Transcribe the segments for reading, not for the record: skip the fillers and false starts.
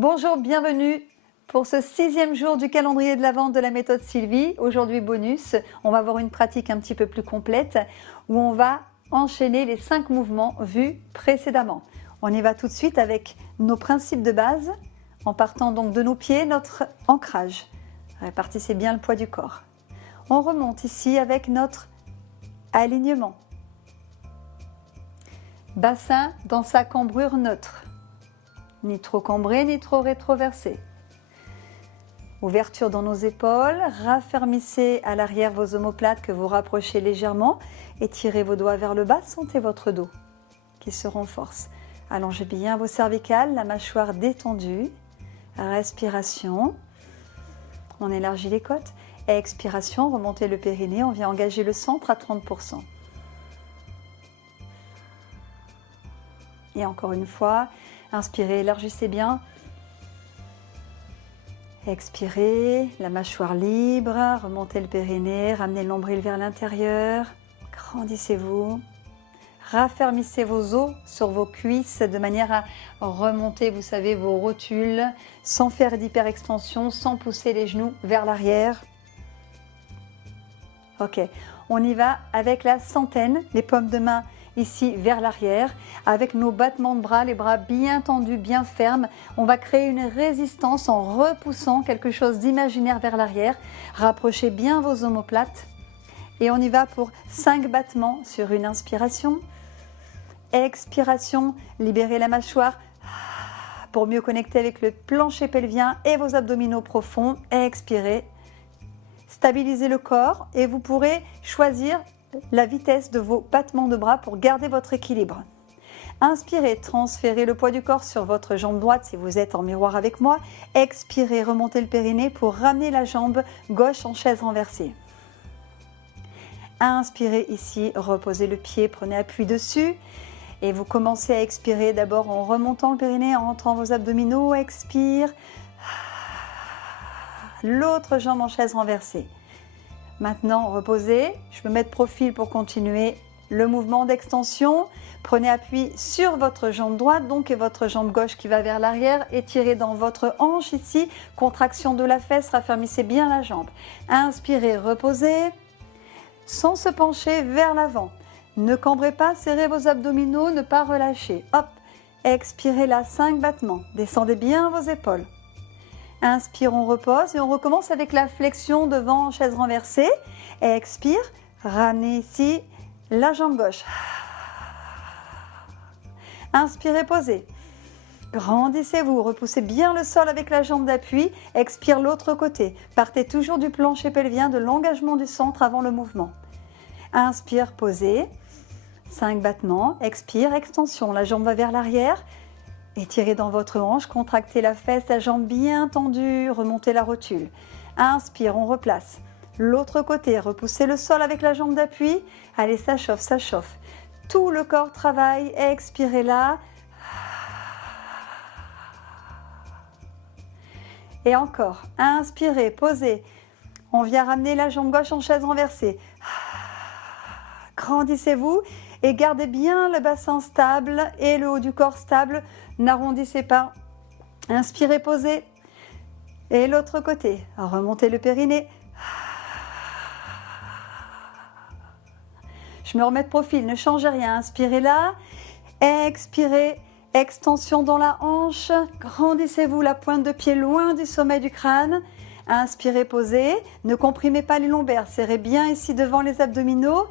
Bonjour, bienvenue pour ce 6e jour du calendrier de l'Avent de la méthode Sylvie. Aujourd'hui bonus, on va voir une pratique un petit peu plus complète où on va enchaîner les 5 mouvements vus précédemment. On y va tout de suite avec nos principes de base en partant donc de nos pieds, notre ancrage. Répartissez bien le poids du corps. On remonte ici avec notre alignement. Bassin dans sa cambrure neutre. Ni trop cambré, ni trop rétroversé. Ouverture dans nos épaules, raffermissez à l'arrière vos omoplates que vous rapprochez légèrement, étirez vos doigts vers le bas, sentez votre dos qui se renforce. Allongez bien vos cervicales, la mâchoire détendue, respiration, on élargit les côtes, expiration, remontez le périnée, on vient engager le centre à 30%. Et encore une fois, inspirez, élargissez bien. Expirez, la mâchoire libre, remontez le périnée, ramenez le nombril vers l'intérieur, grandissez-vous, raffermissez vos os sur vos cuisses de manière à remonter, vous savez, vos rotules, sans faire d'hyperextension, sans pousser les genoux vers l'arrière. Ok, on y va avec la centaine, les paumes de main ici vers l'arrière, avec nos battements de bras, les bras bien tendus, bien fermes. On va créer une résistance en repoussant quelque chose d'imaginaire vers l'arrière. Rapprochez bien vos omoplates et on y va pour 5 battements sur une inspiration. Expiration, libérez la mâchoire pour mieux connecter avec le plancher pelvien et vos abdominaux profonds. Expirez, stabilisez le corps et vous pourrez choisir la vitesse de vos battements de bras pour garder votre équilibre. Inspirez, transférez le poids du corps sur votre jambe droite si vous êtes en miroir avec moi. Expirez, remontez le périnée pour ramener la jambe gauche en chaise renversée. Inspirez ici, reposez le pied, prenez appui dessus. Et vous commencez à expirer d'abord en remontant le périnée, en rentrant vos abdominaux. Expire. L'autre jambe en chaise renversée. Maintenant, reposez. Je peux mettre profil pour continuer le mouvement d'extension. Prenez appui sur votre jambe droite donc et votre jambe gauche qui va vers l'arrière. Étirez dans votre hanche ici. Contraction de la fesse, raffermissez bien la jambe. Inspirez, reposez. Sans se pencher vers l'avant. Ne cambrez pas, serrez vos abdominaux, ne pas relâcher. Hop, expirez là, 5 battements. Descendez bien vos épaules. Inspire, on repose et on recommence avec la flexion devant chaise renversée. Expire, ramenez ici la jambe gauche. Inspirez, posez. Grandissez-vous, repoussez bien le sol avec la jambe d'appui. Expire l'autre côté. Partez toujours du plancher pelvien, de l'engagement du centre avant le mouvement. Inspire, posez. 5 battements. Expire, extension. La jambe va vers l'arrière. Étirez dans votre hanche, contractez la fesse, la jambe bien tendue, remontez la rotule. Inspire, on replace. L'autre côté, repoussez le sol avec la jambe d'appui. Allez, ça chauffe, ça chauffe. Tout le corps travaille, expirez là. Et encore, inspirez, posez. On vient ramener la jambe gauche en chaise renversée. Grandissez-vous et gardez bien le bassin stable et le haut du corps stable. N'arrondissez pas. Inspirez, posez. Et l'autre côté, remontez le périnée. Je me remets de profil, ne changez rien. Inspirez là. Expirez. Extension dans la hanche. Grandissez-vous la pointe de pied loin du sommet du crâne. Inspirez, posez. Ne comprimez pas les lombaires. Serrez bien ici devant les abdominaux.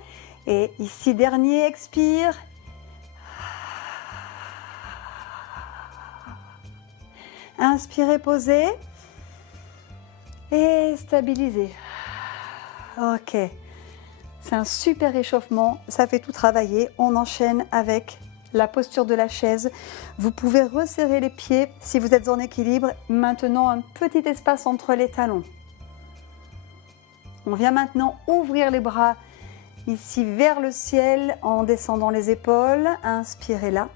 Et ici, dernier, expire. Inspirez, posez. Et stabilisez. Ok. C'est un super échauffement. Ça fait tout travailler. On enchaîne avec la posture de la chaise. Vous pouvez resserrer les pieds si vous êtes en équilibre, maintenant un petit espace entre les talons. On vient maintenant ouvrir les bras ici vers le ciel en descendant les épaules. Inspirez là.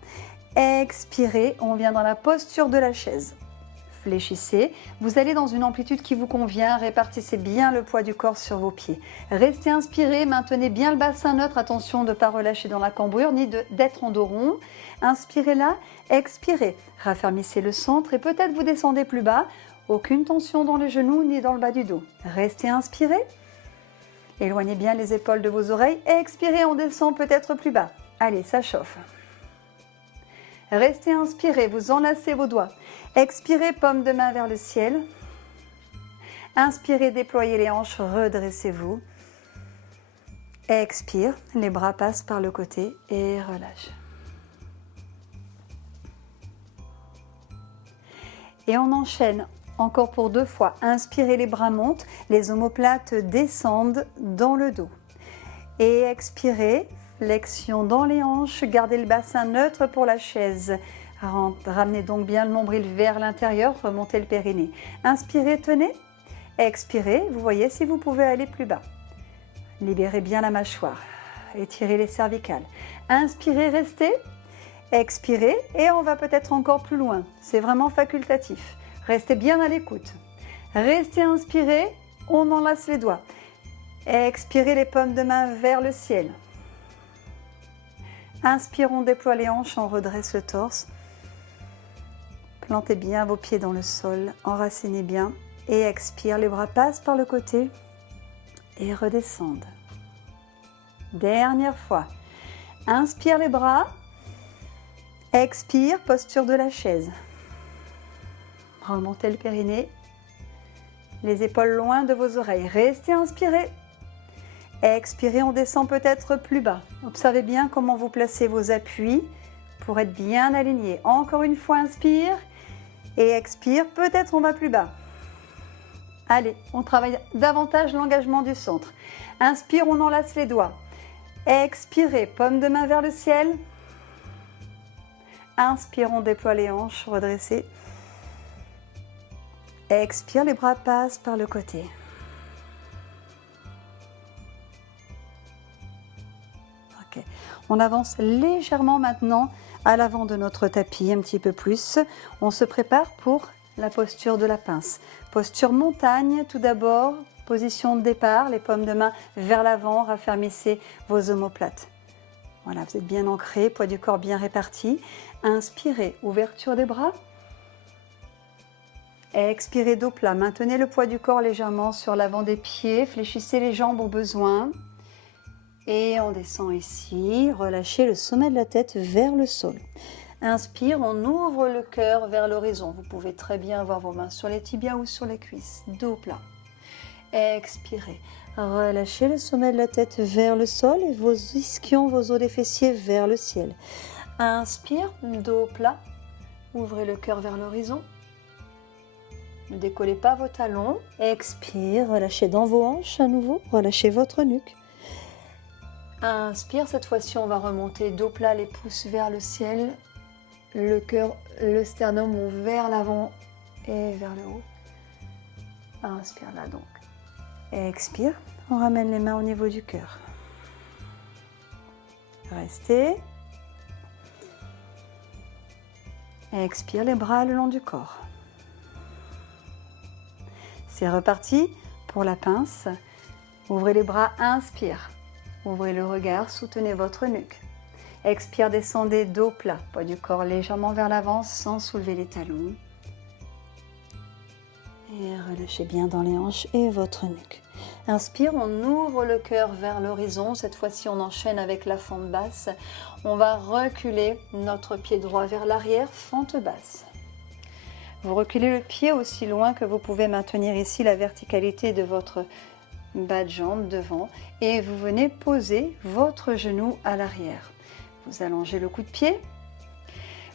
Expirez, on vient dans la posture de la chaise. Fléchissez. Vous allez dans une amplitude qui vous convient. Répartissez bien le poids du corps sur vos pieds. Restez inspiré. Maintenez bien le bassin neutre. Attention de ne pas relâcher dans la cambrure ni d'être en dos rond. Inspirez là. Expirez. Raffermissez le centre et peut-être vous descendez plus bas. Aucune tension dans les genoux ni dans le bas du dos. Restez inspiré. Éloignez bien les épaules de vos oreilles. Expirez, on descend peut-être plus bas. Allez, ça chauffe. Restez inspiré, vous enlacez vos doigts. Expirez, paume de main vers le ciel. Inspirez, déployez les hanches, redressez-vous. Expire, les bras passent par le côté et relâche. Et on enchaîne encore pour 2 fois. Inspirez, les bras montent, les omoplates descendent dans le dos. Et expirez, flexion dans les hanches, gardez le bassin neutre pour la chaise. Ramenez donc bien le nombril vers l'intérieur, remontez le périnée. Inspirez, tenez. Expirez, vous voyez si vous pouvez aller plus bas. Libérez bien la mâchoire. Étirez les cervicales. Inspirez, restez. Expirez et on va peut-être encore plus loin. C'est vraiment facultatif. Restez bien à l'écoute. Restez inspiré, on enlace les doigts. Expirez, les paumes de main vers le ciel. Inspire, on déploie les hanches, on redresse le torse. Plantez bien vos pieds dans le sol, enracinez bien. Et expire, les bras passent par le côté et redescendent. Dernière fois. Inspire les bras. Expire, posture de la chaise. Remontez le périnée. Les épaules loin de vos oreilles. Restez inspirés. Expirez, on descend peut-être plus bas. Observez bien comment vous placez vos appuis pour être bien alignés. Encore une fois, inspire et expire. Peut-être on va plus bas. Allez, on travaille davantage l'engagement du centre. Inspire, on enlace les doigts. Expirez, paume de main vers le ciel. Inspire, on déploie les hanches, redressez. Expire, les bras passent par le côté. Ok. On avance légèrement maintenant à l'avant de notre tapis, un petit peu plus. On se prépare pour la posture de la pince. Posture montagne tout d'abord, position de départ, les paumes de main vers l'avant, raffermissez vos omoplates. Voilà, vous êtes bien ancré, poids du corps bien réparti. Inspirez, ouverture des bras. Expirez, dos plat. Maintenez le poids du corps légèrement sur l'avant des pieds. Fléchissez les jambes au besoin. Et on descend ici. Relâchez le sommet de la tête vers le sol. Inspire, on ouvre le cœur vers l'horizon. Vous pouvez très bien avoir vos mains sur les tibias ou sur les cuisses. Dos plat. Expirez. Relâchez le sommet de la tête vers le sol et vos ischions, vos os des fessiers vers le ciel. Inspire, dos plat. Ouvrez le cœur vers l'horizon. Ne décollez pas vos talons. Expire, relâchez dans vos hanches à nouveau. Relâchez votre nuque. Inspire, cette fois-ci on va remonter dos plat, les pouces vers le ciel. Le cœur, le sternum vers l'avant et vers le haut. Inspire là donc. Expire, on ramène les mains au niveau du cœur. Restez. Expire, les bras le long du corps. C'est reparti pour la pince. Ouvrez les bras, inspire. Ouvrez le regard, soutenez votre nuque. Expire, descendez, dos plat. Poids du corps légèrement vers l'avant sans soulever les talons. Et relâchez bien dans les hanches et votre nuque. Inspire, on ouvre le cœur vers l'horizon. Cette fois-ci, on enchaîne avec la fente basse. On va reculer notre pied droit vers l'arrière, fente basse. Vous reculez le pied aussi loin que vous pouvez maintenir ici la verticalité de votre bas de jambe devant. Et vous venez poser votre genou à l'arrière. Vous allongez le coup de pied.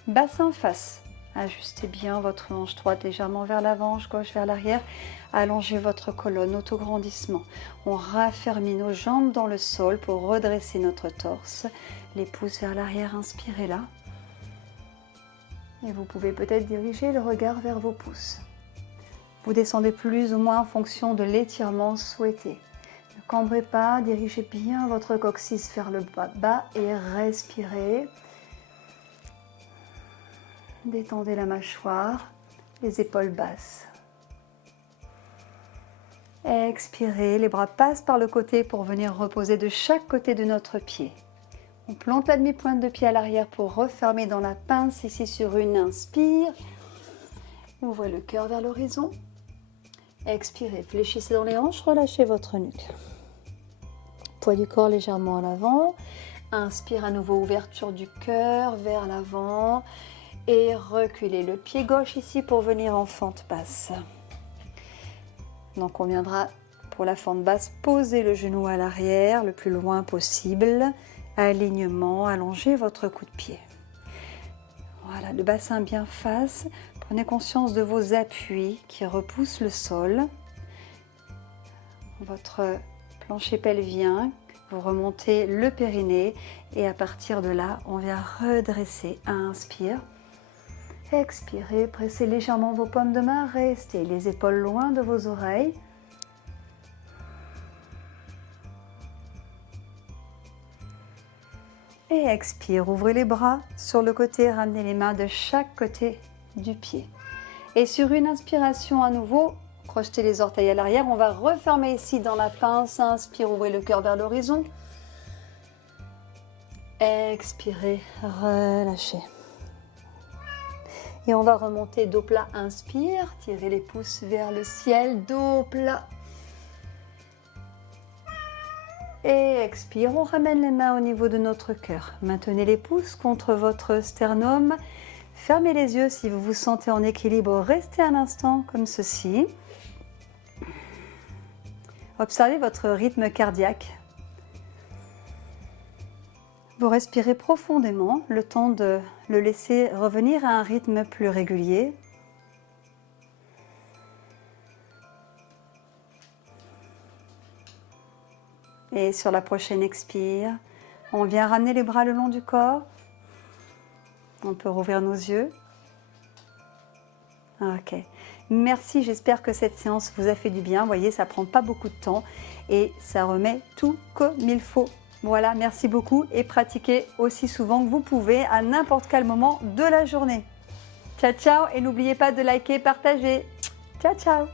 Bassin face. Ajustez bien votre hanche droite légèrement vers l'avant, hanche gauche vers l'arrière. Allongez votre colonne, autograndissement. On raffermit nos jambes dans le sol pour redresser notre torse. Les pouces vers l'arrière, inspirez là. Et vous pouvez peut-être diriger le regard vers vos pouces. Vous descendez plus ou moins en fonction de l'étirement souhaité. Ne cambrez pas, dirigez bien votre coccyx vers le bas et respirez. Détendez la mâchoire, les épaules basses. Expirez, les bras passent par le côté pour venir reposer de chaque côté de notre pied. On plante la demi-pointe de pied à l'arrière pour refermer dans la pince ici sur une inspire. Ouvrez le cœur vers l'horizon. Expirez, fléchissez dans les hanches, relâchez votre nuque. Poids du corps légèrement à l'avant. Inspire à nouveau, ouverture du cœur vers l'avant. Et reculez le pied gauche ici pour venir en fente basse. Donc on viendra pour la fente basse poser le genou à l'arrière le plus loin possible. Alignement, allongez votre cou de pied. Voilà, le bassin bien face. Prenez conscience de vos appuis qui repoussent le sol. Votre plancher pelvien, vous remontez le périnée et à partir de là, on vient redresser. Inspire. Expirez, pressez légèrement vos paumes de main, restez les épaules loin de vos oreilles. Et expire, ouvrez les bras sur le côté, ramenez les mains de chaque côté du pied. Et sur une inspiration à nouveau, crochetez les orteils à l'arrière, on va refermer ici dans la pince, inspire, ouvrez le cœur vers l'horizon. Expirez, relâchez. Et on va remonter dos plat, inspire, tirez les pouces vers le ciel, dos plat. Et expire, on ramène les mains au niveau de notre cœur. Maintenez les pouces contre votre sternum. Fermez les yeux si vous vous sentez en équilibre. Restez un instant comme ceci. Observez votre rythme cardiaque. Vous respirez profondément, le temps de le laisser revenir à un rythme plus régulier. Et sur la prochaine expire, on vient ramener les bras le long du corps. On peut rouvrir nos yeux. Ok. Merci, j'espère que cette séance vous a fait du bien. Vous voyez, ça ne prend pas beaucoup de temps et ça remet tout comme il faut. Voilà, merci beaucoup et pratiquez aussi souvent que vous pouvez à n'importe quel moment de la journée. Ciao, ciao et n'oubliez pas de liker, partager. Ciao, ciao.